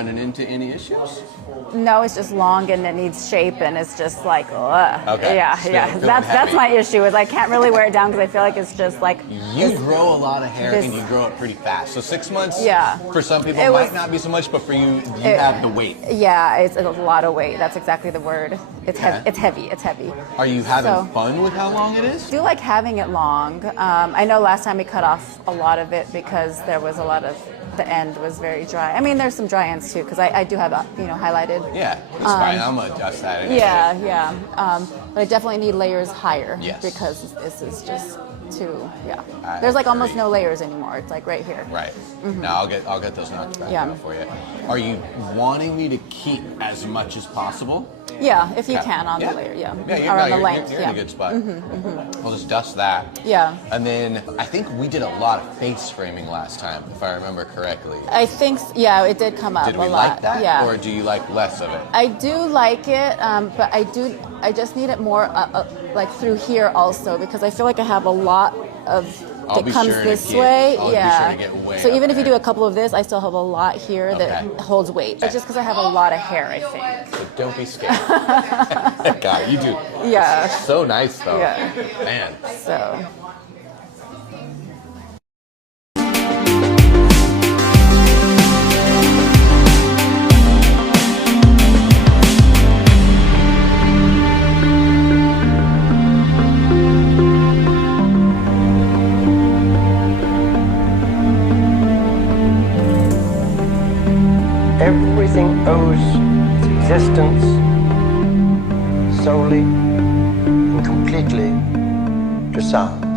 running into any issues? No, it's just long and it needs shape, and it's just like, ugh. Okay. Yeah, Still yeah. feeling That's heavy. my issue. Is I can't really wear it down because I feel like it's just like. You grow a lot of hair this- and you grow it pretty fast. So 6 months, Yeah. for some people It might was- not be so much, but for you, you have the weight. Yeah, it's a lot of weight. That's exactly the word. It's Okay. heavy. It's heavy. It's heavy. Are you having So- fun with how long it is? I do like having it long. I know last time we cut off a lot of it because there was a lot of the end was very dry. I mean, there's some dry ends too because I do have highlighted. Yeah, it's fine. I'm gonna adjust that. Anyway. Yeah, yeah. But I definitely need layers higher Yes. because this is just too. Yeah. I There's like almost agree. no layers anymore. It's like right here. Right. No, I'll get those knocked back Yeah. out for you. Are you wanting me to keep as much as possible? Yeah, if you Yeah. can on Yeah. the layer. Yeah. Yeah, Or on the you're, length. you're yeah. in a good spot. I'll just dust that. Yeah. And then I think we did a lot of face framing last time, if I remember correctly. I think yeah, it did come up Did a we lot. like that? Yeah. Or do you like less of it? I do like it, but I just need it more like through here also because I feel like I have a lot of I'll that be comes sure to this get- way. I'll be yeah. sure to get way so up even if you there. do a couple of this, I still have a lot here that Okay. holds weight. It's just because I have a lot of hair, I think. So don't be scared. God, you do Yeah. so nice though. Yeah. Man. So. Everything owes its existence solely and completely to sound.